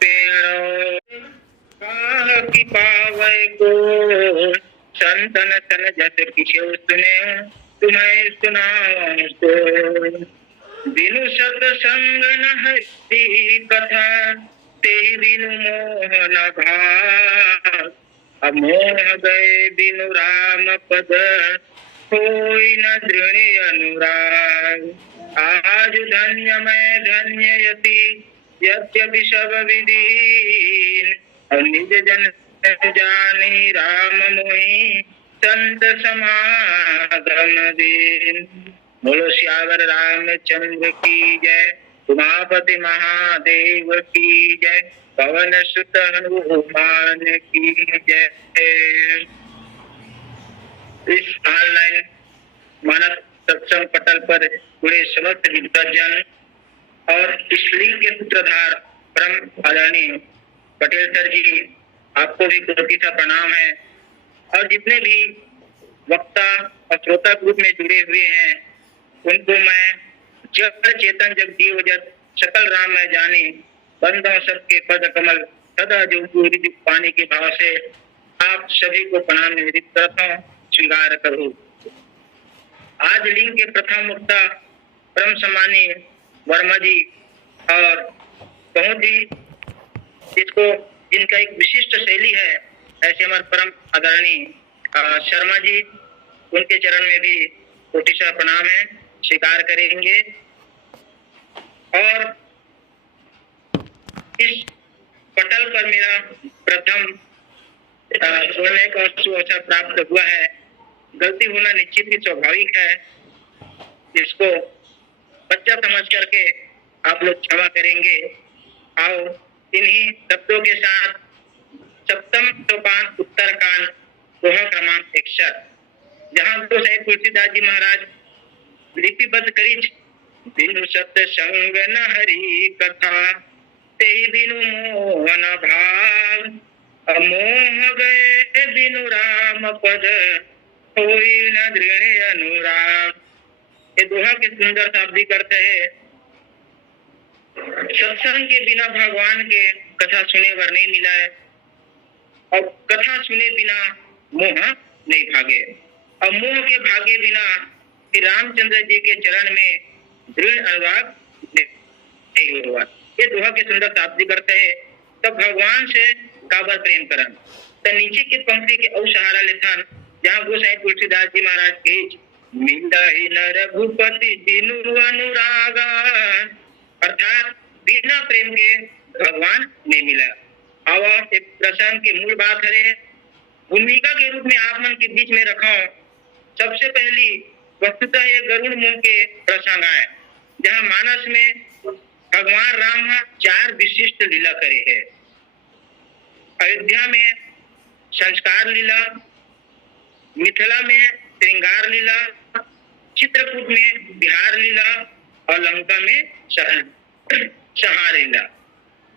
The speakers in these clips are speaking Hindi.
पेड़ो काह की पावै को संतन तन जस किछो सुने तुम्हें सुनाऊं तो बिनु सत्संग न हरि कथा ते बिनु मोह न भाव अमोह गए बिनु राम पद कोई न दृढ़ अनुराग आज धन्य मैं धन्य यति यद्यपि सब विदीन और निज जन जानी राम मोहि संत समागम दीन। बोलो श्यावर रामचंद्र की जय, उमापति महादेव की जय, पवन सुत हनुमान की जय। इस ऑनलाइन मानव सत्संग पटल पर जुड़े समस्त विद्वजन और इस लीग के सूत्रधार परम आदरणीय पटेल सर जी, आपको भी कोटि सा प्रणाम है। और जितने भी वक्ता और श्रोता ग्रुप में जुड़े हुए हैं उनको मैं जड़ चेतन जग जीव जत सकल राम में जाने बंदों सबके पद कमल सदा जो पानी के भाव से आप सभी को प्रणाम निवेदित करता हूँ, स्वीकार करो। आज लिंग के प्रथम वक्ता परम सम्मानीय वर्मा जी और बहुत ही जिसको जिनका एक विशिष्ट शैली है ऐसे हमारे परम आदरणीय शर्मा जी, उनके चरण में भी कोटि सा प्रणाम है, स्वीकार करेंगे। और इस पटल पर मेरा प्रथम बोलने का अवसर प्राप्त हुआ है। गलती होना निश्चित ही स्वाभाविक है, जिसको बच्चा समझ करके आप लोग क्षमा करेंगे। आओ इन्हीं शब्दों के साथ सप्तम सोपान उत्तरकांड दोहा क्रमांक 61, जहाँ गोसाई तुलसीदास जी महाराज लिपिबद्ध करीज बिनु सत्संग न हरि कथा ते बिनु मोह न भाव अमोह गए बिनु राम पद कोई न दृढ़ अनुराग। ये दोहा के सुंदर शाब्दिक अर्थ है, सत्संग के बिना भगवान के कथा सुने वर नहीं मिला है और कथा सुने बिना मोह नहीं भागे और मोह के भागे बिना श्री रामचंद्र जी के चरण में दृढ़ अनुराग नहीं हुआ। ये दोहा के सुंदर शाब्दिक अर्थ है। तब भगवान से काबर प्रेम करन तो नीचे की पंक्ति के औसहारा लेथन, जहाँ गोसाई तुलसीदास जी महाराज के मिला ही न रघुपति दिनु अनुरागा, अर्थात बिना प्रेम के भगवान नहीं मिला। आवाज से प्रसंग की मूल बात है, भूमिका के रूप में आप मन के बीच में रखा। सबसे पहली वस्तुतः ये गरुड़ मुंह के प्रसंग आए, जहाँ मानस में भगवान राम 4 विशिष्ट लीला करे है। अयोध्या में संस्कार लीला, मिथिला में श्रृंगार लीला, चित्रकूट में बिहार लीला और लंका में संहार लीला।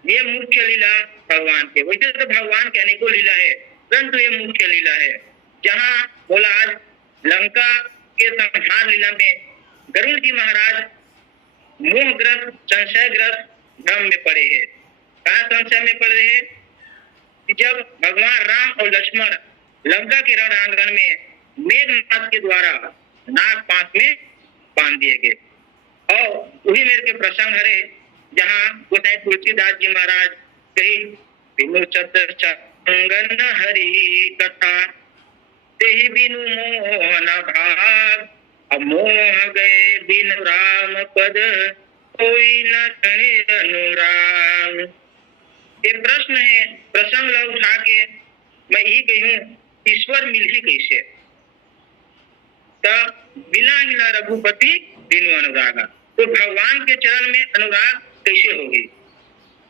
ये मुख्य लीला भगवान के। वैसे तो भगवान के अनेकों लीला है, परंतु ये मुख्य लीला है। जहाँ बोला आज लंका के संहार लीला में गरुड़ जी महाराज मोहग्रस्त संशयग्रस्त भ्रम में पड़े हैं। क्या संशय में पड़ रहे हैं कि जब भगवान राम और लक्ष्मण लंका के रण आंगन में मेघनाथ के द्वारा नाग पास में बांध दिए गए और वही मेरे के प्रसंग हरे, जहाँ गोसाई तुलसीदास जी महाराज कही बिनु सत्संग न हरि कथा तेहि बिनु मोह न भाग अमोह गए बिनु राम पद कोई न तणे अनुराग। ये प्रश्न है, प्रसंग ला उठा के मैं यही कहूँ, ईश्वर मिल ही कैसे बिना ही न रघुपति बिनु अनुरागा। तो भगवान के चरण में अनुराग कैसे होगी?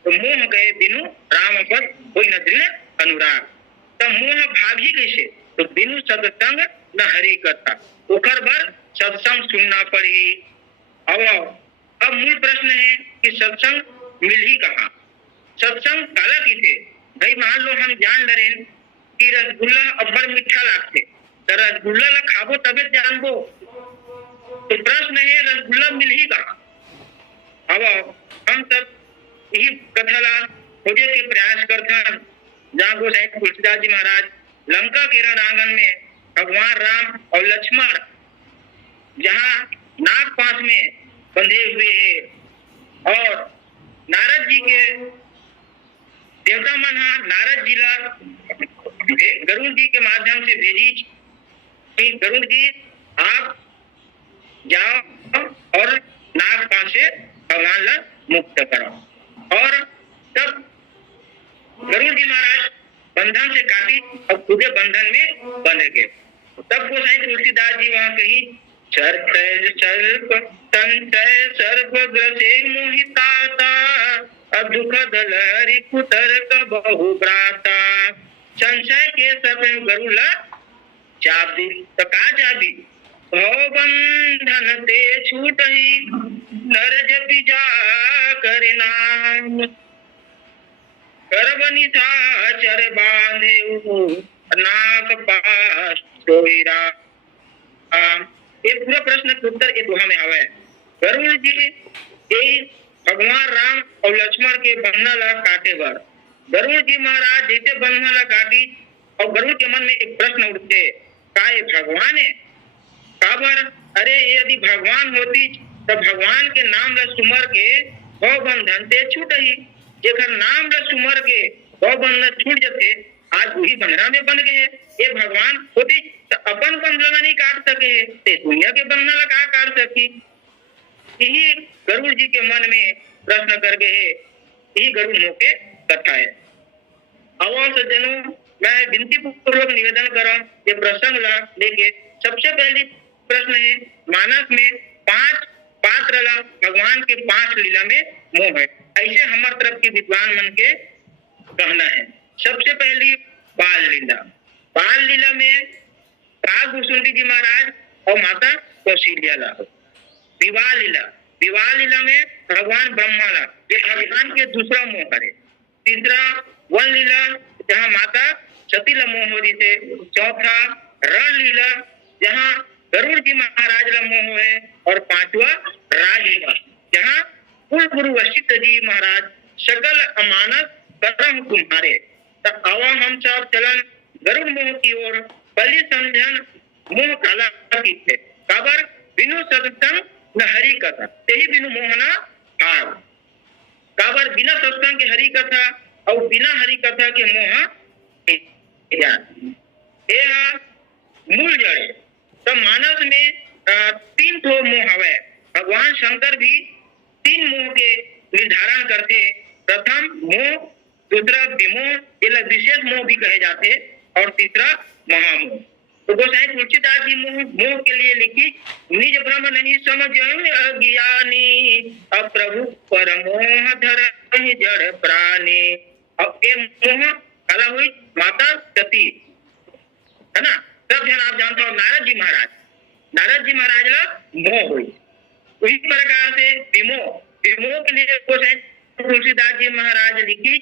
तो मोह गए बिनु राम पद कोई न दृढ़ अनुराग। तब मोह भाग ही कैसे? तो बिनु सत्संग न हरि कथा, ओकर भर सत्संग सुनना पड़ी। अब मूल प्रश्न है कि सत्संग मिल ही कहाँ? सत्संग काला की थे भाई। मान लो हम जान डरे कि रसगुल्ला अब्बर मीठा लागते, तो रसगुल्ला ला खाबो तबे जानबो। तो प्रश्न है रसगुल्ला मिल ही कहाँ? अब हम सब यही कथा ला खोजे के प्रयास करथन, जहाँ गोसाई तुलसीदास जी महाराज लंका के रण आंगन में भगवान राम और लक्ष्मण जहाँ नाग पास में बंधे हुए है और नारद जी के देवता मन नारद जी ला गरुड़ जी के माध्यम से भेजी कि गरुड़ जी आप जाओ और नाग पास से भगवान ला मुक्त करो। और तब गरुड़ जी महाराज बंधन से काटी और खुदे बंधन में बंध गए। तब गोसाई तुलसीदास जी वहां कही सर्प संचय सर्प ग्रसे मोहिताता दुखद लहरी कुतर्क बहु ब्राता। संशय के सब गरुला चाप दी तो का चाबी भव बंधन ते छूट ही नर जपि जा करे नाम करबनि चर बांधे नाक पास सोईरा। ये पूरा प्रश्न के उत्तर ये दोहा में आवे। गरुड़ जी भगवान राम और लक्ष्मण के बंधन ला काटे बर गरुड़ जी महाराज जैसे बंधन ला काटी और गरुड़ के मन में एक प्रश्न उठते का ये भगवान है काबर। अरे यदि भगवान होती तो भगवान के नाम ला सुमर के भव बंधन ते छूट ही जेकर नाम ला सुमर के भव बंधन छूट जाते आज वही बंधना में बन गए। ये भगवान होती तो अपन बंधन नहीं काट सके ते दुनिया के बंधन ला का काट सकी। यही गरुड़ जी के मन में प्रश्न कर गए है। यही गरुड़ मोह के कथा है। अब सज्जनों मैं विनती पूर्वक निवेदन करूं ये प्रसंग ला लेके सबसे पहली प्रश्न है मानस में 5 पात्र ला भगवान के 5 लीला में मोह है ऐसे हमार तरफ के विद्वान मन के कहना है। सबसे पहली बाल लीला। बाल लीला में काग भुसुंडी जी महाराज और माता कौशल्या ला। विवाह लीला में भगवान ब्रह्मा ला ये भगवान के दूसरा मोह है। तीसरा वन लीला जहाँ माता सती ला मोह हो थे। चौथा रण लीला जहाँ गरुड़ जी महाराज ला मोह है। और 5वां राज लीला जहाँ कुल गुरु वशिष्ठ जी महाराज सकल अमानत करम तुम्हारे। तो आवा हम सब चलन गरुड़ मोह की ओर बलि समझन मोह काला की थे काबर बिनु सत्संग न हरि कथा तेही बिनु मोहना हार। काबर बिना सत्संग के हरि कथा और बिना हरि कथा के मोह मूल जड़े। तो मानस में 3 ठो मोह हवे। भगवान शंकर भी 3 मोह के निर्धारण करते। प्रथम मोह, दूसरा विमोह ये विशेष मोह भी कहे जाते और तीसरा महामोह। तो गोसाई तुलसीदास जी मोह के लिए लिखी निज भ्रम नहीं समझ अज्ञानी अब प्रभु पर मोह धर जड़ प्राणी। अब ये मोह कला हुई माता सती है ना। सब जन आप जानते हो नारद जी महाराज ला मोह हुई। उसी प्रकार से विमोह के लिए गोसाई तुलसीदास जी महाराज लिखी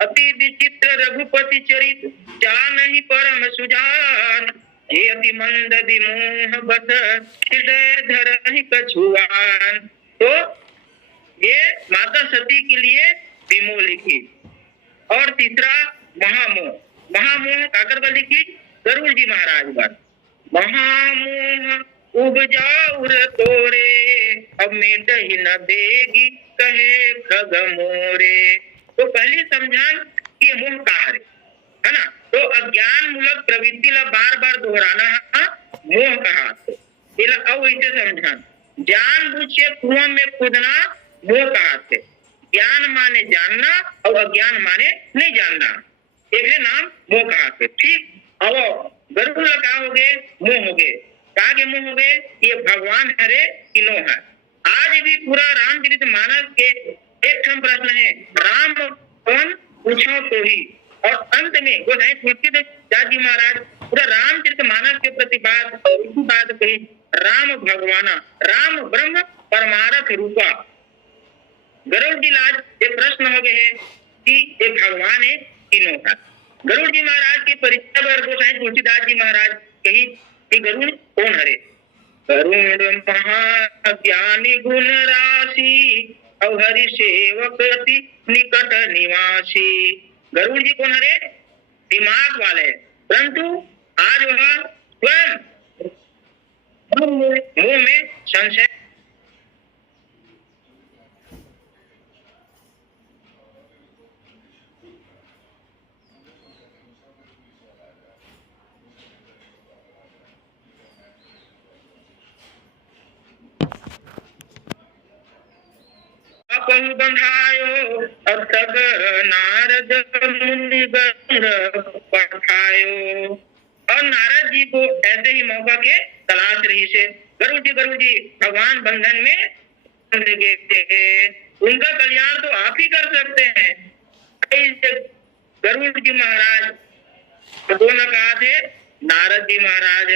अति विचित्र रघुपति चरित जा नहीं परम सुजान ये अति मंद विमोह बस हृदय धरहि कछुआन। तो ये माता सती के लिए विमोह लिखी। और तीसरा महामोह काकर पर लिखी गरुड़ जी महाराज पर। महामोह उपजाउर तोरे अब मेट ही न देगी कहे खग मोरे। तो पहले समझान कि मोह का है ना। तो अज्ञान मूलक प्रवृत्ति ला बार बार दोहराना मोह कहा। अब इसे समझान जान बुझ के कुआं में कूदना मोह कहा। ज्ञान माने जानना और अज्ञान माने नहीं जानना एक नाम मोह कहा। ठीक। अब गरुड़ का हो गए मोह हो गए कहा के मुंह हो गए ये भगवान हरे किनो है। आज भी पूरा रामचरित मानस के एक प्रश्न है राम कौन पूछो तो ही। और अंत में गोसाई तुलसीदास जी महाराज पूरा रामचरित मानस के प्रति बात कही राम भगवाना राम ब्रह्म परमारथ रूपा। गरुड़ जी लाज ये प्रश्न हो गए है कि ये भगवान है किनो का। गरुड़ जी महाराज के परिचय पर गोसाई तुलसीदास जी महाराज कही कि गरुड़ कौन हरे। गरुड़ महाज्ञानी गुण राशि और हरि सेवक अति निकट निवासी। गरुड़ जी कौन हरे? दिमाग वाले, परंतु आज वह स्वयं मुंह में संशय। कहु बंधायो अब तक नारद मुनि पठायो। और नारद जी को ऐसे ही मौका के तलाश रही से। गरुड़ जी भगवान बंधन में गए थे, उनका कल्याण तो आप ही कर सकते हैं। गरुड़ जी महाराज दोनों कहा थे नारद जी महाराज।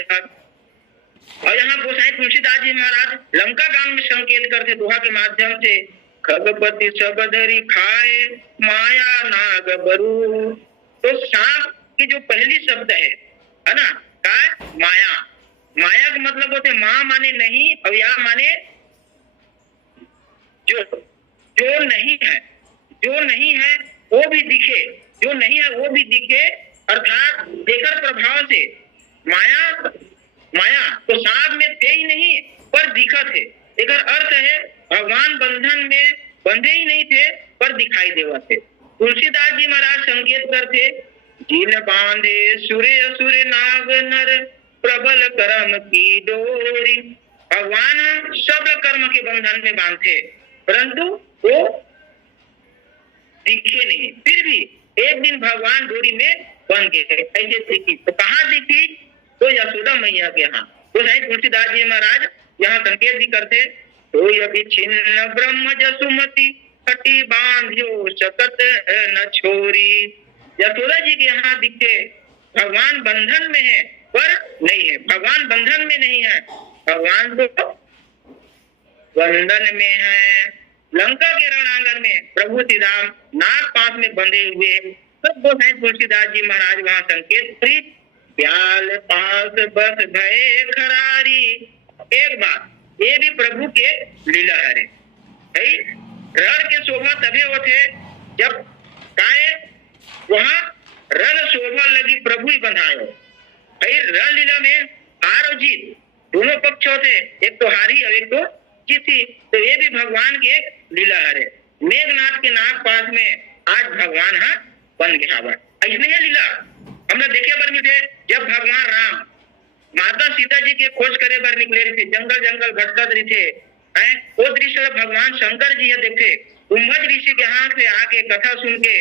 और यहाँ गोसाई तुलसीदास जी महाराज लंका गांव में संकेत करते दोहा के माध्यम से, खगपति सबधरी खाए माया नाग बरू। तो सांप की जो पहली शब्द है ना, का माया। माया का मतलब होते माँ माने नहीं और या माने जो नहीं है। जो नहीं है वो भी दिखे, जो नहीं है वो भी दिखे, अर्थात देकर प्रभाव से माया। माया तो सांप में थे ही नहीं पर दिखा थे। एक अर्थ है भगवान बंधन में बंधे ही नहीं थे पर दिखाई देवा थे। तुलसीदास जी महाराज संकेत करते, जिन बांधे सुरे असुरे नाग नर प्रबल कर्म की डोरी। भगवान सब कर्म के बंधन में बांधे परंतु वो दिखे नहीं। फिर भी एक दिन भगवान डोरी में बंध गए। ऐसे दिखी तो कहाँ दिखी? तो यशोदा मैया के यहाँ। तो तुलसीदास जी महाराज यहाँ संकेत भी करते, तो अभी छिन्न ब्रह्म जसुमती कटी बांध्यो सकत न छोरी। यशोदा जी के यहाँ दिखे भगवान बंधन में है पर नहीं है। भगवान बंधन में नहीं है, भगवान तो बंधन में है। लंका के रणांगन में प्रभु श्री राम नाग पास में बंधे हुए। तब गोसाई तुलसीदास जी महाराज वहां संकेत करी, प्याल पास बस भय खरारी। एक बात ये भी प्रभु के लीला है। रण के शोभा तभी होते जब काए वहां रण शोभा लगी प्रभु ही बंधायो। रण लीला में हार और जीत दोनों पक्ष होते, एक तो हारी और एक तो जीती। तो ये भी भगवान की एक लीला है। मेघनाथ के नाग पास में आज भगवान हाँ बन गया। ऐसने है लीला हमने देखे बर मिले। जब भगवान राम माता सीता जी के खोज करे बर निकले थे, जंगल जंगल भटकत रहे थे, वो दृश्य भगवान शंकर जी है देखे। कुंभज ऋषि के हाथ से आके कथा सुन के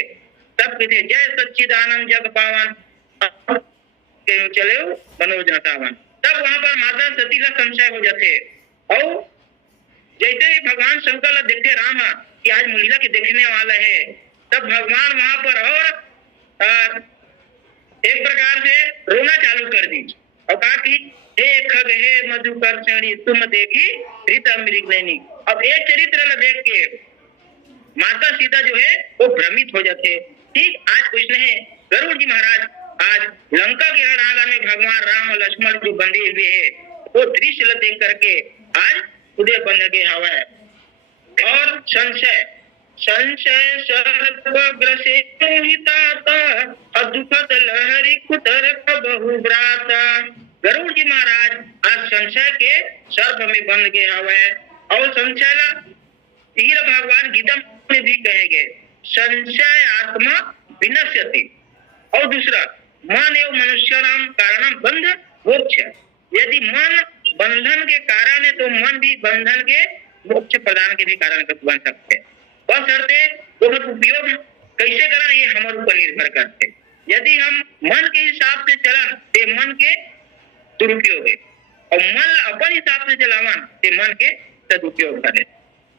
तब कहते जय सच्चिदानंद जग पावन चले मनोज नतावन। तब वहां पर माता सती का संशय हो जाते। और जैसे ही भगवान शंकर देखते राम कि आज मुलीला के देखने वाला है, तब भगवान वहां पर और एक प्रकार से रोना चालू कर दी और कहा कि हे खग हे मधुकर श्रेणी तुम देखी रीता मृग नैनी। अब एक चरित्र देख के माता सीता जो है वो भ्रमित हो जाते। ठीक आज कृष्ण है गरुड़ जी महाराज आज लंका के रणांगन में भगवान राम और लक्ष्मण जो बंधे हुए है वो दृश्य देख करके आज उदय बन गए हवा है। और संशय सर्पग्रसे दुखद लहरी कुतर बहुव्राता। गरुड़ जी महाराज आज संशय के सर्प में बन गए हवा है। और संशय तीर भगवान गीता में भी कहे गए, संशय आत्मा विनश्यति। और दूसरा मन एवं मनुष्यनाम कारणम बंध मोक्ष। यदि मन बंधन के कारण है तो मन भी बंधन के मोक्ष प्रदान के भी कारण बन सकते हैं। बशर्ते उपयोग कैसे करना ये हमारे ऊपर निर्भर करते। यदि हम मन के हिसाब से चलन तो मन के दुरुपयोग है, और मन अपन हिसाब से चलावन तो मन के सदुपयोग करे।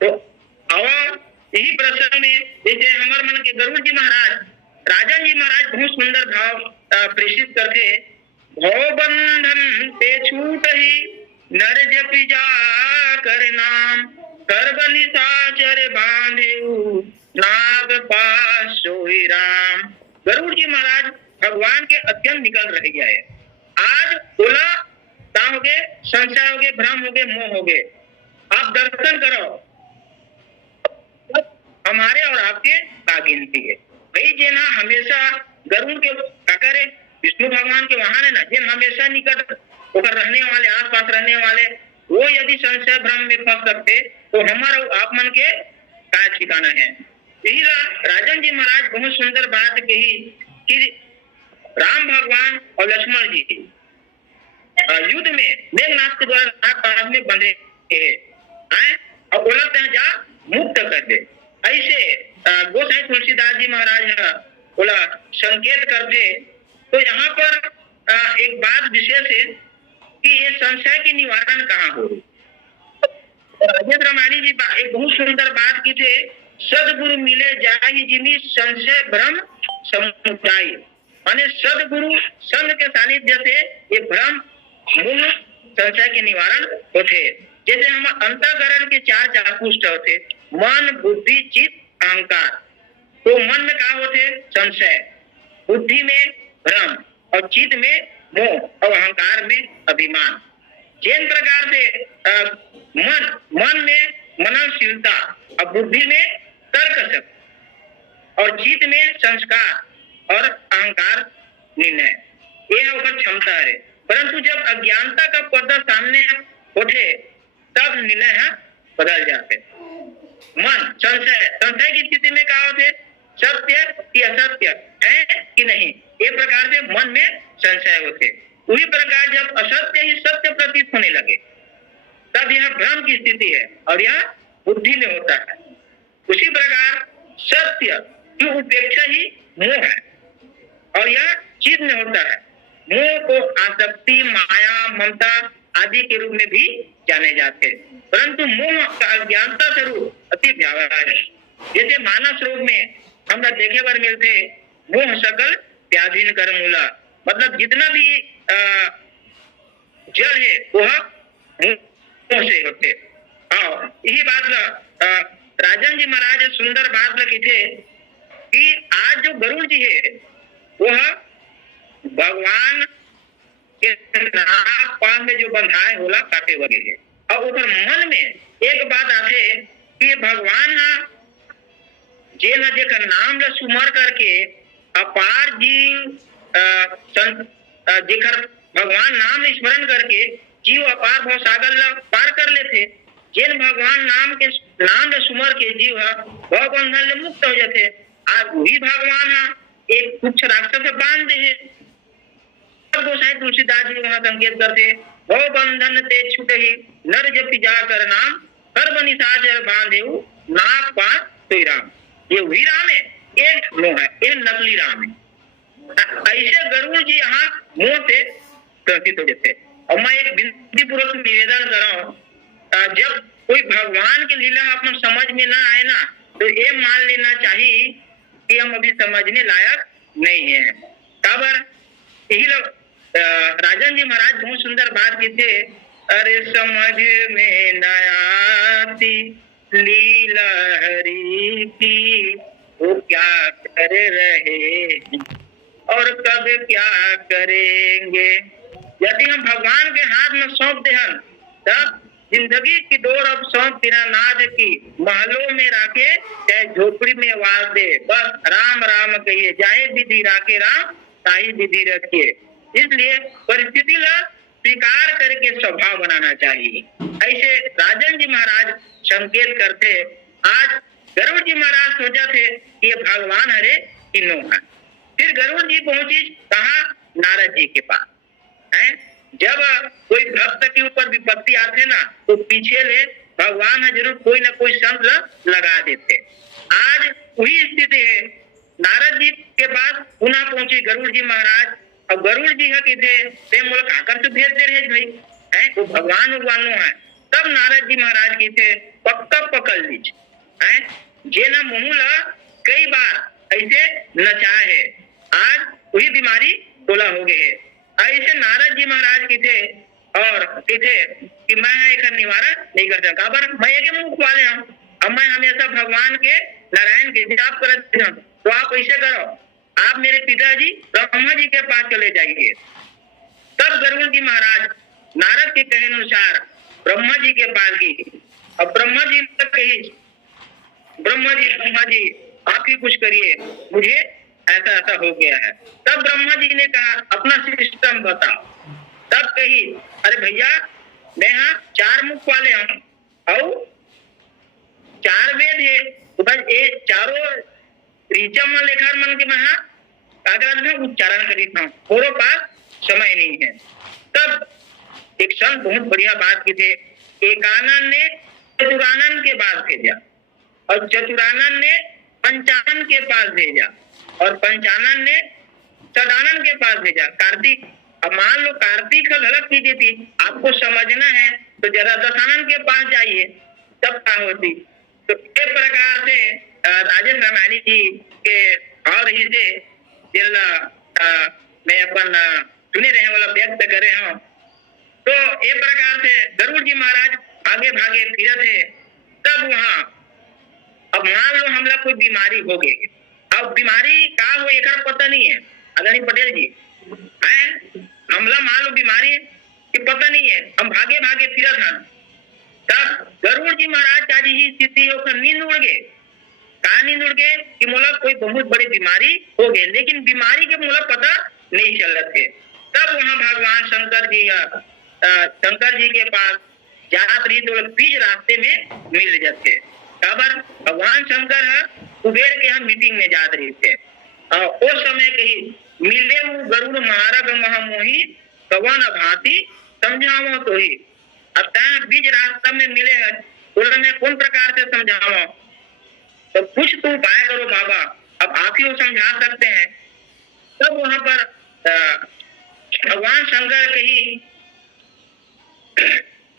तो यही प्रसंग में जैसे हमारे मन के गरुड़ जी महाराज राजन जी महाराज बहुत सुंदर भाव प्रेषित करते। भव बंधन ते छूट ही नर जपि जा कर नाम, सर्व निशाचर बांधे नाग पास सोई राम। गरुड़ जी महाराज भगवान के अत्यंत निकल रह गया है। आज बोला ता हो गए, संशय हो गए, भ्रम हो गए, मोह हो गए। आप दर्शन करो हमारे और आपके बागिनती है। भाई जेना हमेशा गरुड़ के काकर विष्णु भगवान के वाहन है ना, जिन हमेशा निकट होकर रहने वाले, आस पास रहने वाले, वो यदि संशय भ्रम में फंस सकते तो हमारा आप मन के काय ठिकाना है। यही राजन जी महाराज बहुत सुंदर बात कही कि राम भगवान और लक्ष्मण जी युद्ध में मेघनाथ के द्वारा नाग में बंधे हैं और बोलते हैं जा मुक्त कर दे। ऐसे गोसाई तुलसीदास जी महाराज बोला संकेत करते। तो यहाँ पर एक बात विशेष है कि ये संशय की निवारण कहाँ हो। राजेंद्र रामानी जी एक बहुत सुंदर बात की थे, सदगुरु मिले जाहि जिमी संशय भ्रम समुदाय। माने सदगुरु संग के सानिध्य से ये भ्रम मूल संशय के निवारण होते। जैसे हम अंतःकरण के चार चाकुष्ट होते, मन बुद्धि चित्त अहंकार। तो मन में क्या होते संशय, बुद्धि में भ्रम और चित्त में मोह और अहंकार में अभिमान। जिन प्रकार से मन में मननशीलता और बुद्धि में तर्क शक्ति और चित्त में संस्कार और अहंकार निर्णय, ये होकर क्षमता है। परंतु जब अज्ञानता का पर्दा सामने उठे तब निर्णय बदल जाते। मन संशय की स्थिति में क्या होते, सत्य कि असत्य है कि नहीं, ये प्रकार से मन में संशय होते। उसी प्रकार जब असत्य ही सत्य प्रतीत होने लगे तब यह भ्रम की स्थिति है और यह बुद्धि में होता है। उसी प्रकार सत्य की उपेक्षा ही मोह है और यह चित्त में होता है। मोह को आसक्ति माया ममता आदि के रूप में भी जाने जाते हैं। परंतु मोह का अज्ञानता स्वरूप अति भयावह है। जैसे मानस रोग में हमरा देखे बार मिलते मोह सकल व्याधीन कर मूला, मतलब जितना भी जड़ है वह मोह से होते। यही बात राजन जी महाराज सुंदर बात लगी थे कि आज जो गरुड़ जी है वह भगवान के नाक पास में जो बंधाए होला काटे वगे है। और उधर मन में एक बात आते कि भगवान जे न जेकर नाम ल सुमर करके अपार जी जेकर भगवान नाम स्मरण करके जीव अपार भव सागर ल पार कर लेते। जिन भगवान नाम ल सुमर के जीव भव बंधन ले मुक्त हो जाते। आज वही भगवान एक कुछ राक्षस बांध दे। गोसाई तुलसीदास जी वहां संकेत करते, भव बंधन ते छूट ही नर जपि जा कर नाम कर बनी साजर बांधे नाक पास तो राम। ये वही राम है, एक मोह है, एक नकली राम है। ऐसे गरुड़ जी यहाँ मोह से ग्रसित हो जाते। और मैं एक विनती पूर्वक निवेदन कर रहा हूँ, जब कोई भगवान की लीला अपना समझ में ना आए ना तो ये मान लेना चाहिए कि हम अभी समझने लायक नहीं है। काबर यही लोग राजन जी महाराज बहुत सुंदर बात की थे, अरे समझ में न आती लीला हरि की, वो क्या कर रहे और कब क्या करेंगे। यदि हम भगवान के हाथ में सौंप दे हम तब जिंदगी की डोर अब सौंप बिना नाद की, महलों में राखे चाहे झोपड़ी में वार दे, बस राम राम कहिए जाए विधि राखे राम ताही विधि रखिए। इसलिए परिस्थिति ला स्वीकार करके स्वभाव बनाना चाहिए। ऐसे राजन जी महाराज संकेत करते। आज गरुड़ जी महाराज सोचा थे कि ये भगवान हरे तीनों है। फिर गरुड़ जी पहुंची कहा, नारद जी के पास है। जब कोई भक्त के ऊपर विपत्ति आते ना तो पीछे ले भगवान जरूर कोई ना कोई संत लगा देते। आज वही स्थिति है। नारद जी के पास पुनः पहुंचे गरुड़ जी महाराज और गरुड़ जी है कि मुल्क आकर तो भेज दे रहे भाई है, वो भगवान है। तब नारद जी महाराज की थे पक्का पकड़ लीज है, जे ना मुहला कई बार ऐसे नचा है। आज वही बीमारी तोला हो गए है। ऐसे नारद जी महाराज की थे और थे कि मैं एक निवारण नहीं कर सकता, पर मैं एक मुख वाले हूँ। अब मैं हमेशा भगवान के नारायण के जाप करते हूँ। तो आप ऐसे करो, आप मेरे पिताजी ब्रह्मा जी के पास चले जाइए। तब गरुड़ जी महाराज नारद के कहे अनुसार ब्रह्मा जी के पास गई और ब्रह्मा जी तक कही ब्रह्मा जी आप ही कुछ करिए, मुझे ऐसा ऐसा हो गया है। तब ब्रह्मा जी ने कहा अपना सिस्टम बताओ। तब कही अरे भैया मैं यहाँ 4 मुख वाले हूँ और 4 वेद है, तो बस ये चारों ऋचा मन लेखा मन के महा कागज में उच्चारण करीता हूँ, मेरे पास समय नहीं है। तब एक संत बहुत बढ़िया बात की थे, एकानन ने चतुरानन के पास भेजा और चतुरानन ने पंचानन के पास भेजा और पंचानन ने सदानन के पास भेजा। कार्तिक, अब मान लो कार्तिक का गलत कीजिए थी, आपको समझना है तो जरा दशानन के पास जाइए तब क्या होती। तो इस प्रकार से राजेश रामायणी जी के भाव रही से मैं अपन सुने रहे वाला व्यक्त करे हूँ। तो ये प्रकार से गरुड़ जी महाराज आगे भागे फिरत है। तब वहां अब मान लो हमला कोई बीमारी हो गई, अब बीमारी का हो एक पता नहीं है आदरणीय पटेल जी है, हमला मान लो बीमारी की पता नहीं है, हम भागे भागे फिरत हैं। तब गरुड़ जी महाराज का ही स्थिति होकर नींद उड़ गए। कहा नींद उड़ गए कि मोला कोई बहुत बड़ी बीमारी हो गई, लेकिन बीमारी के मोला पता नहीं चल रहे थे। तब वहां भगवान शंकर जी के पास जात रही तो बीच रास्ते में मिल जाते। खबर भगवान शंकर है कुबेर के हम मीटिंग में जात रहे थे और उस समय कही मिले गरुड़ महाराज महामोही कवन भांति समझाओ तो ही। अब बीच रास्ता में मिले है, बोले मैं कौन प्रकार से समझाओ, तो कुछ तो उपाय करो बाबा, अब आप ही वो समझा सकते हैं। तब वहां पर भगवान शंकर कही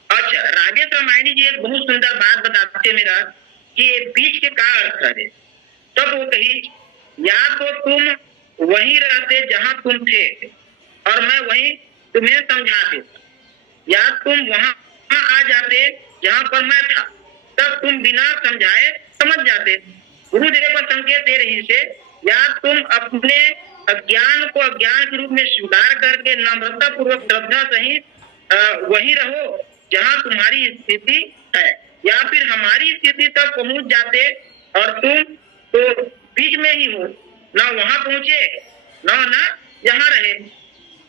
अच्छा राजेश रामायणी जी एक बहुत सुंदर बात बताते मेरा कि बीच के क्या अर्थ है। तब वो कही या तो तुम वहीं रहते जहां तुम थे और मैं वहीं तुम्हें समझा देता, या तुम वहां आ जाते जहां पर मैं था, तब तुम बिना समझाए समझ जाते। गुरुदेव पर संकेत दे रही से या तुम अपने अज्ञान को अज्ञान के रूप में स्वीकार करके नम्रता पूर्वक श्रद्धा सहित वहीं रहो जहां तुम्हारी स्थिति है, या फिर हमारी स्थिति तक पहुंच जाते और तुम तो बीच में ही हो, ना वहां पहुंचे ना यहाँ रहे।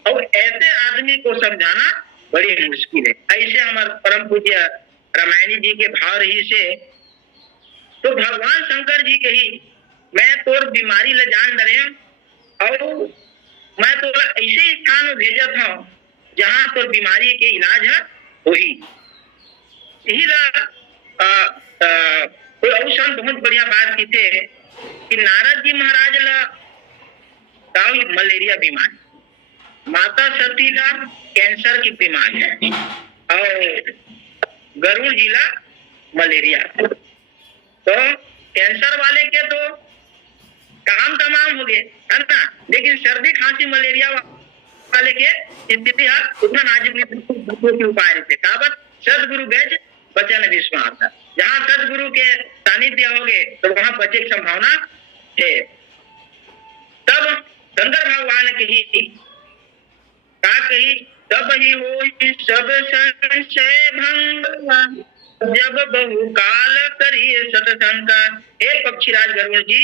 और ऐसे आदमी को समझाना बड़ी मुश्किल है। ऐसे हमारे परम पूज्य रामायणी जी के भाव रही से तो भगवान शंकर जी कही मैं तो बीमारी ले जान डरे और मैं तो ऐसे स्थान में भेजा था जहां तो बीमारी के इलाज है वही यही कोई औषध बहुत बढ़िया बात की थे कि नारद जी महाराज ला मलेरिया बीमारी, माता सती ला कैंसर की बीमारी है और गरुड़ जी ला मलेरिया। तो कैंसर वाले के तो काम तमाम हो गए है ना, लेकिन सर्दी खांसी मलेरिया वाले के स्थिति है उतना नाजुक उपाय रहते। कहावत सदगुरु बेच बचन विश्वास, जहाँ सदगुरु के सानिध्य हो गए तो वहां बचे की संभावना है। तब शंकर भगवान कही का कही तब ही हो सब संशय भंग जब बहुकाल करिए सत्संग। हे पक्षीराज गरुड़ जी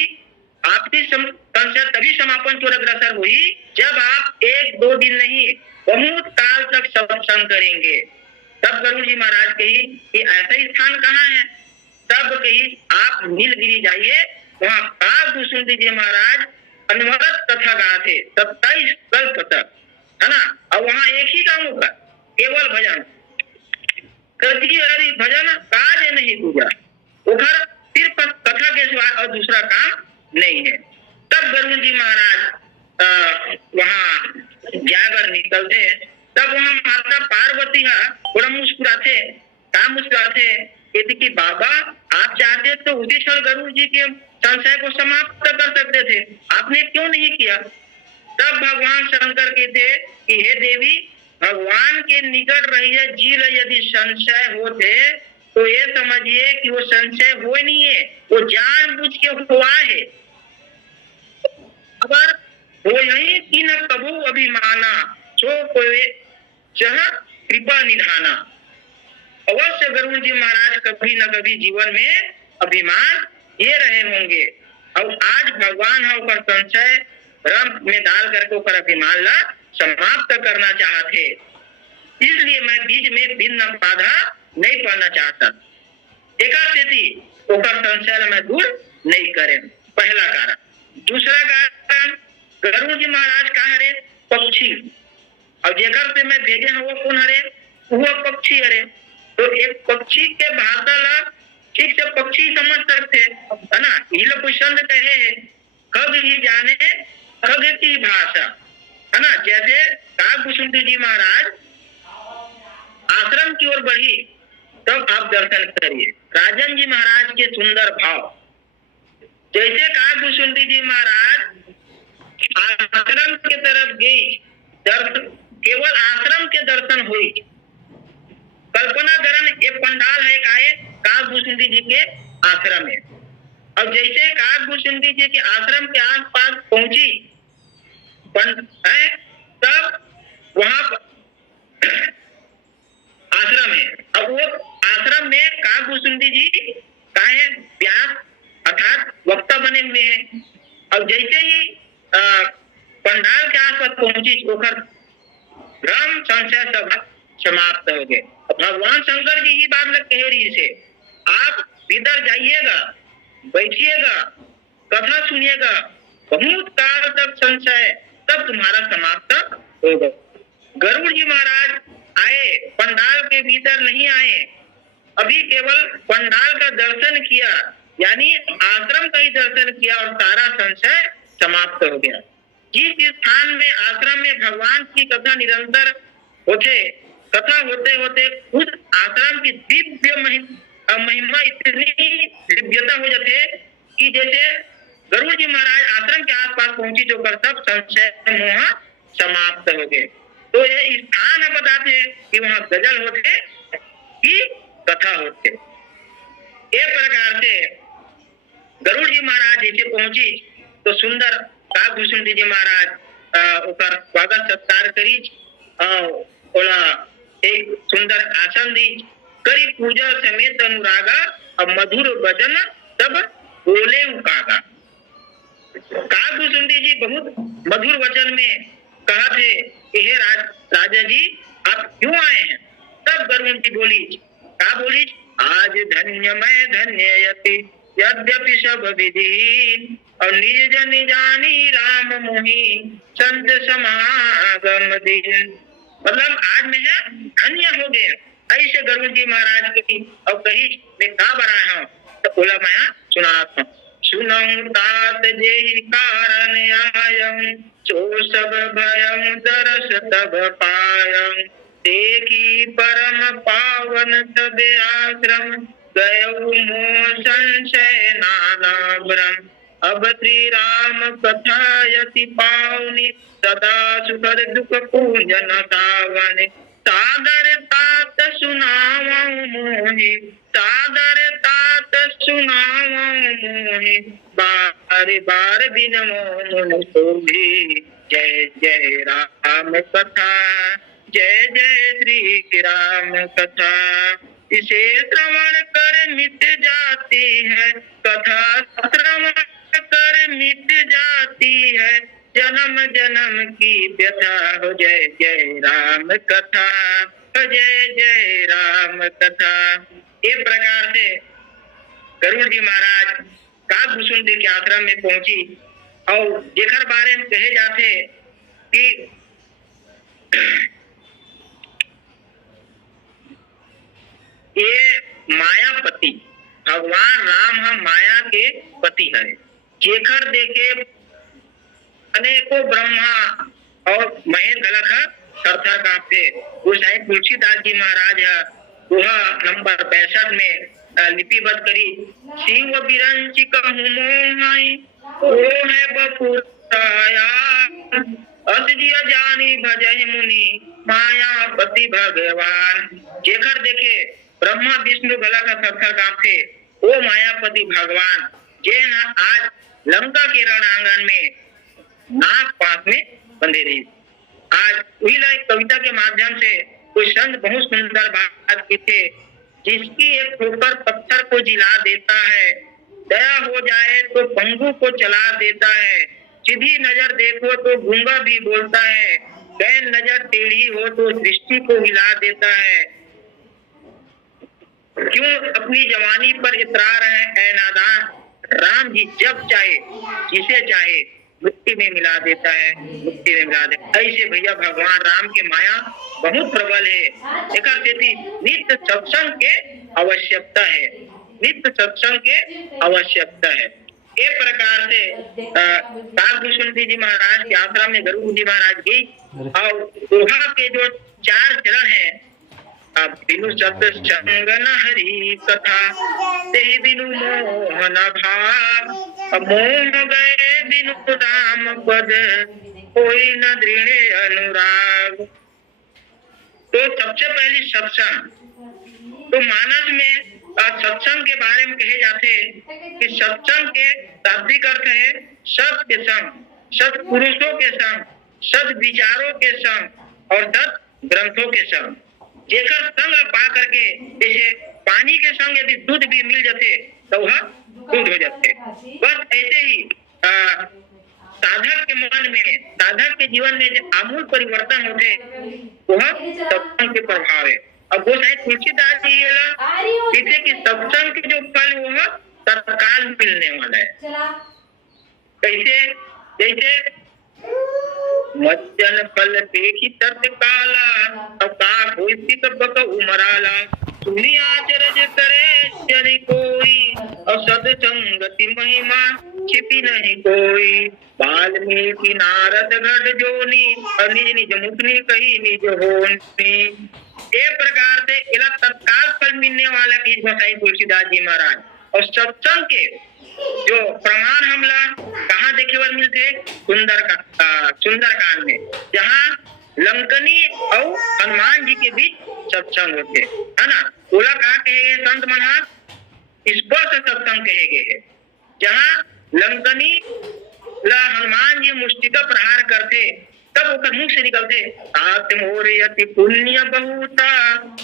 आपकी संशय तभी समापन की ओर अग्रसर हुई जब आप 1-2 दिन नहीं बहुत काल तक सत्संग करेंगे। तब गरुड़ जी महाराज कही कि ऐसा ही स्थान कहाँ है। तब कही आप नीलगिरी जाइए, वहाँ कागभूषण जी महाराज अनवरत कथा गाते 27 कल्प तक है ना, और वहाँ एक ही काम होगा केवल भजन करती हरि भजन काज नहीं पूजा, उधर सिर्फ कथा के सिवा और दूसरा काम नहीं है। तब गरुड़ जी महाराज वहाँ जाकर निकलते, तब वहाँ माता पार्वती है बड़ा मुस्कुराते, क्या मुस्कुराते यदि कि बाबा आप चाहते तो उसी क्षण गरुड़ जी के संशय को समाप्त कर सकते थे, आपने क्यों नहीं किया। तब भगवान शंकर कहते कि हे देवी भगवान के निकट रही है जीव यदि संशय होते तो ये समझिए कि वो संशय हो नहीं है, वो जानबूझ के हुआ है। अगर वो यही कि न कबू अभिमाना सो कोई जह कृपा निधाना। अवश्य गरुड़ जी महाराज कभी न कभी जीवन में अभिमान ये रहे होंगे और आज भगवान है ओकर संशय रम में डाल करके ओकर अभिमान ला समाप्त करना चाहते, इसलिए मैं बीच में भिन्न बाधा नहीं पड़ना चाहता। एक स्थिति ओकर संशय ला मैं दूर नहीं करे, पहला कारण। दूसरा कारण गरुड़ जी महाराज का हरे पक्षी, और जेकर से मैं भेजे हैं वो कौन हरे, वो पक्षी हरे। तो एक पक्षी के भाषा ला ठीक से पक्षी समझ सकते है ना। ये लोग कुछ संत कहे है खग ही जाने खग की भाषा, है ना। जैसे काकभूषुंडी जी महाराज आश्रम की ओर बढ़ी तब आप दर्शन करिए राजन जी महाराज के सुंदर भाव। जैसे काकभूषुंडी जी महाराज आश्रम के तरफ गई, दर्शन केवल आश्रम के दर्शन हुई। कल्पना करण एक पंडाल है काहे काकभूषुंडी जी के आश्रम में, और जैसे काकभूषुंडी जी के आश्रम के आसपास पहुंची तब वहां आश्रम है। अब वो आश्रम में काकभूषुंडी जी काहे व्यास अर्थात वक्ता बने हुए हैं, और जैसे ही पंडाल के आसपास पहुंची ओकर भ्रम संशय सब समाप्त हो गए। भगवान शंकर जी ही बात लग कह रही से, आप भीतर जाइएगा, बैठिएगा, कथा सुनिएगा, बहुत काल तक संशय तब तुम्हारा समाप्त होगा। गरुड़ जी महाराज आए, पंडाल के भीतर नहीं आए, अभी केवल पंडाल का दर्शन किया, यानी आश्रम का ही दर्शन किया और सारा संशय समाप्त हो गया। जिस स्थान में आश्रम में भगवान की कथा निरंतर होते, कथा होते होते उस आश्रम की दिव्य महिमा इतनी दिव्यता हो जाते कि जैसे गरुड़ जी महाराज आश्रम के आसपास पहुंची जो कर सब संशय मोह समाप्त हो गए। तो ये स्थान है बताते कि वहां गजल होते कि कथा होते। एक प्रकार से गरुड़ जी महाराज जैसे पहुंची तो सुंदर काकभूषुंडी जी महाराज ओकर स्वागत सत्कार करी, ओला एक सुंदर आसन दी, करी पूजा समेत अनुरागा और मधुर वचन तब बोले उकागा। काकभूषुंडी जी बहुत मधुर वचन में कहा थे कि हे राजा जी आप क्यों आए हैं। तब गरुड़ जी बोली, क्या बोली, आज धन्य मैं धन्ययति यद्यपि सब विधि, और निज जन जानी राम मोहि संत समागम दिन। मतलब आज मैं धन्य हो गए। ऐसे गरुड़ जी महाराज की और कही मैं का बना हूँ, तो बोला मैं सुनाता हूँ। सुनऊं तात जेहि कारण आयं, जो सब भयं दरस तब पायं, देखी परम पावन तब आश्रम, गयऊ मोह संशय नाना भ्रम। अब श्री राम कथा यति पावनी, सदा सुखद दुख पूजन सावन, सादर तात सुनावऊं मोहि, सादर तात सुनावऊं मोहि, बार बार बिन मोह शोभे। जय जय राम कथा, जय जय श्री राम कथा, इसे श्रवण कर मिट जाती है कथा, श्रवण कर मिट जाती है जन्म जन्म की व्यथा। हो जय जय राम कथा, जय जय राम कथा। इस प्रकार से गरुड़ जी महाराज काकभूषुंडी के आश्रम में पहुंची, और जेकर बारे में कहे जाते कि ये मायापति भगवान राम हम माया के पति है। जेकर देखे अनेकों ब्रह्मा और महेश गलक थर-थर कांपते। वो शायद तुलसीदास जी महाराज है, वह नंबर 65 में लिपिबद्ध करी। शिव बिरंची कहूँ मोहाई, वो है बपुराया, अस जिया जानी भजहि मुनि, मायापति भगवान। जेकर देखे ब्रह्मा विष्णु गलक थर-थर कांपते, वो मायापति भगवान जे न आज लंका के रणांगन में नाग पास में बंधे रही। आज वही कविता के माध्यम से कोई संत बहुत सुंदर बात की थे, जिसकी एक ठोकर पत्थर को जिला देता है, दया हो जाए तो पंगु को चला देता है, सीधी नजर देखो तो गूंगा भी बोलता है, गैर नजर टेढ़ी हो तो दृष्टि को हिला देता है। क्यों अपनी जवानी पर इतरा रहे ऐ नादान, राम जी जब चाहे जिसे चाहे मिट्टी में मिला देता है, मिट्टी में मिला देता है। ऐसे भैया भगवान राम के माया बहुत प्रबल है। एक नित्य सत्संग के आवश्यकता है, नित्य सत्संग के आवश्यकता है। एक प्रकार से काकभूषुंडी जी महाराज के आश्रम में गरुड़ जी महाराज गई और दोहा के जो 4 चरण है, बिनु सत्संग न हरि कथा, ते बिनु मोहन भाव, मोह गए बिनु राम पद, कोई न दृढ़े अनुराग। तो सबसे पहली सत्संग, तो मानस में सत्संग के बारे में कहे जाते कि सत्संग के शाब्दिक अर्थ है सत के संग, सत पुरुषों के संग, सत विचारों के संग और सत ग्रंथों के संग। जेकर संग पा करके, जैसे पानी के संग यदि दूध भी मिल जाते तो वह दूध हो जाते। बस ऐसे ही साधक के मन में, साधक के जीवन में जो आमूल परिवर्तन होते वह सत्संग के प्रभाव है। अब वो शायद तुलसीदास जी जैसे कि सत्संग के जो फल वह तत्काल मिलने वाला है। कैसे? जैसे मज्जन फल देखी तत्काला, अवता कोई पितबक उमराला, सुनी आचरज करे जनि कोई, और सत्संगति महिमा छिपी नहीं कोई। वाल्मीकि नारद गढ़ जोनी, और निज निज मुखनी कही निज होनी। एक प्रकार से इला तत्काल फल मिलने वाला की गोसाई तुलसीदास जी महाराज। और सत्संग के जो प्रमाण हमला कहाँ देखे बर मिलते? सुंदरकांड में, जहाँ लंकनी और हनुमान जी के बीच सत्संग होते है ना। बोला कहा कहे गए संत मना स्पर्श सत्संग कहे गए है, जहाँ लंकनी ला हनुमान जी मुष्टिका प्रहार करते तब वो मुख से निकलते आत्मोरयति पुण्य बहुता,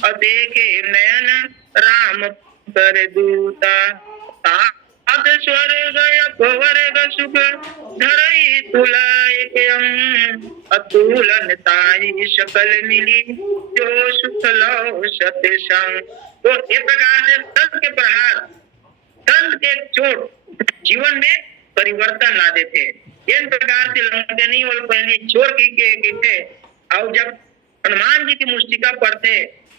और देखे नयन राम कर दूता। साध स्वर्ग वर्ग सुख धरई तुलाय, अतुलन ताई सकल मिली, जो सुख लो सत्य संग। तो एक प्रकार से संत के प्रहार, संत के चोट जीवन में परिवर्तन ला देते। इस प्रकार से लंकनी और पहले चोर की थे, और जब हनुमान जी की मुष्टिका पढ़ते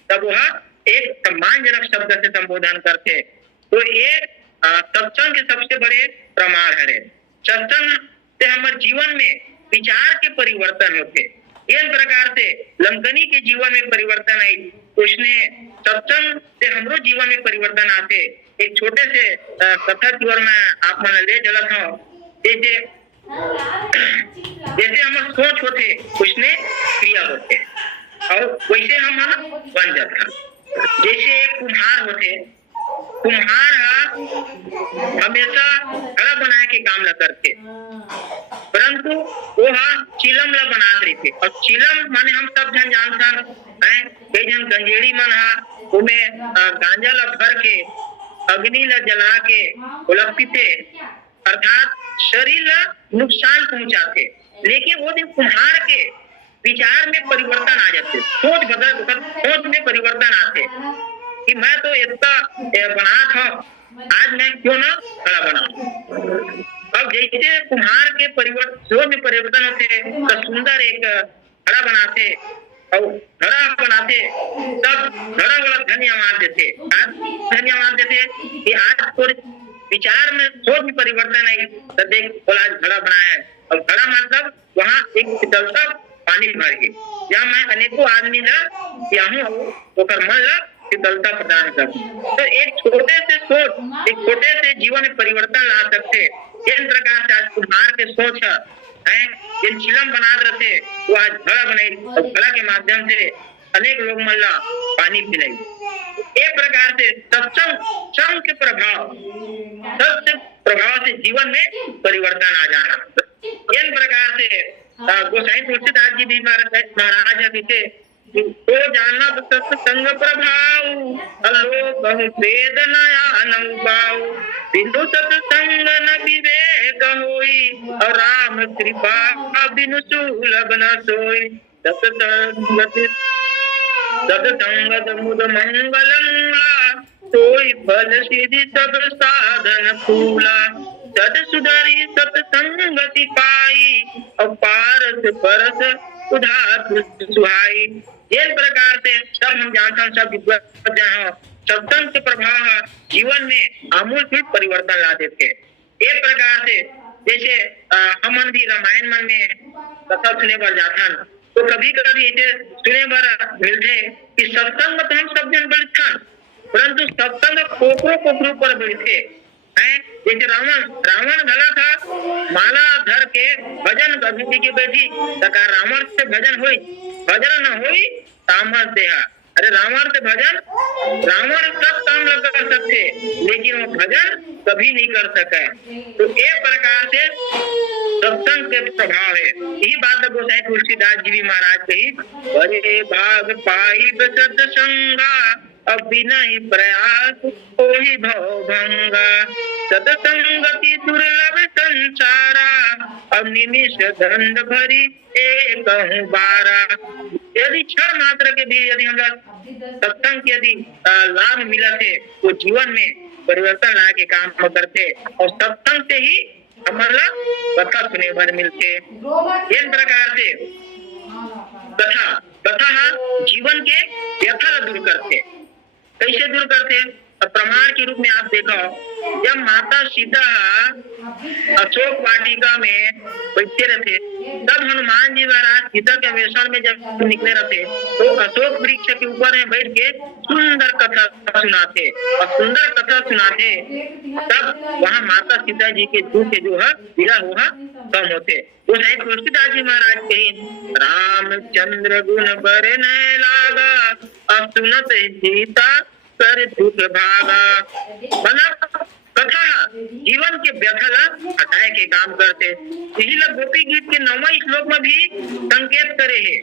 तब वह एक सम्मानजनक शब्द से संबोधन करते। तो ये सत्संग के सबसे बड़े प्रमाण है। सत्संग से हमारे जीवन में विचार के परिवर्तन होते। इस प्रकार से लंकनी के जीवन में परिवर्तन आई, उसने सत्संग से हमारे जीवन में परिवर्तन आते। एक छोटे से कथा की ओर मैं आप मन ले चलत हूँ। जैसे हम सोच होते उसने क्रिया होते, और वैसे हम बन जाता। जैसे एक कुम्हार होते, कुम्हार हमेशा घड़ा बनाए के काम ला करते, परंतु वो चिलम ला बना रहे। और चिलम माने हम सब जन जानता है, कई जन गंजेड़ी मन उमें गांजा ला भर के अग्नि ला जला के उलपीते, अर्थात शरीर ला नुकसान पहुंचाते। लेकिन वो दिन कुम्हार के विचार में परिवर्तन आ जाते, सोच में परिवर्तन आते कि मैं तो इतना बना था, आज मैं क्यों ना खड़ा बना। अब जैसे कुम्हार के सोच में परिवर्तन होते तो सुंदर एक घड़ा बनाते, और घड़ा बनाते तब घड़ा वाला धन्यवाद देते, धन्यवाद देते कि आज तो विचार में सोच में परिवर्तन आई तो देख बोला आज घड़ा बनाया है। और घड़ा मतलब वहाँ एक शीतलता पानी भर के, जहाँ मैं अनेकों आदमी ला तो मन ला शीतलता प्रदान कर। तो एक छोटे से सोच, एक छोटे से जीवन में परिवर्तन ला सकते। इस प्रकार से आज कुम्हार के सोच है, जिन चिलम बना रहते वो आज घड़ा बनाई, और घड़ा के माध्यम से अनेक लोग मल्ला पानी पिलाई। एक प्रकार से सत्संग के प्रभाव, सबसे प्रभाव से जीवन में परिवर्तन आ जाना। इस प्रकार से गोसाई तुलसीदास जी भी महाराज भी थे, तो जानब सत्संग प्रभाव अलोक वेद नया नौबाऊ बिनु सत्संग न विवेक होई और राम कृपा बिनु सुलभ न सोई सत्संगत मुद मंगल मूला सोई फल सिद्धि सब साधन फूला सत सुधरी सत्संगति पाई और पारस परस उधार सुहाई। इस प्रकार से सब हम जानते हैं, सब विद्वत हो सत्संग के प्रभाव जीवन में आमूल परिवर्तन ला देते। एक प्रकार से जैसे हम भी रामायण मन में कथा सुने पर जाता न तो कभी कभी ऐसे सुने पर मिलते कि सत्संग तो हम सब जन बैठा परंतु सत्संग कोकरों पर बैठे हैं। जैसे रावण भला था माला धर के भजन कभी की बैठी तका रावण से भजन हुई भजन न हुई तामस देहा। अरे रावण से भजन रावण सब काम कर सकते लेकिन वो भजन कभी नहीं कर सका। तो एक प्रकार से सत्संग के प्रभाव है। यही बात गोसाई तुलसीदास जी भी महाराज कही बड़े भाग पाई सत्संगा अब नहीं प्रयास कोई भव भंगा सत्संगति दुर्लभ संसारा अब निमिष दंड भरी एक बारा। यदि क्षण मात्र के भी यदि हमरा सत्संग के यदि लाभ मिला थे तो जीवन में परिवर्तन ला के काम करते और सत्संग से ही हमारा कथा सुने पर मिलते। इस प्रकार से कथा जीवन के व्यथा दूर करते। कैसे दूर करते? प्रमाण के रूप में आप देखो जब माता सीता अशोक वाटिका में बैठे रहते तब हनुमान जी महाराज सीता के वेषण में जब निकले रहते तो अशोक वृक्ष के ऊपर में बैठ के सुंदर कथा सुनाते और सुंदर कथा सुनाते तब वहाँ माता सीता जी के दुख जो है पीड़ा हुआ कम होते। वो शायद तुलसीदास जी महाराज कही रामचंद्र गुण बर न लागा अब सुनत सीता कर दुख भागा। बना कथा जीवन के व्यथा हटाए के काम करते। यही लोग गोपी गीत के 9वें श्लोक में भी संकेत करे है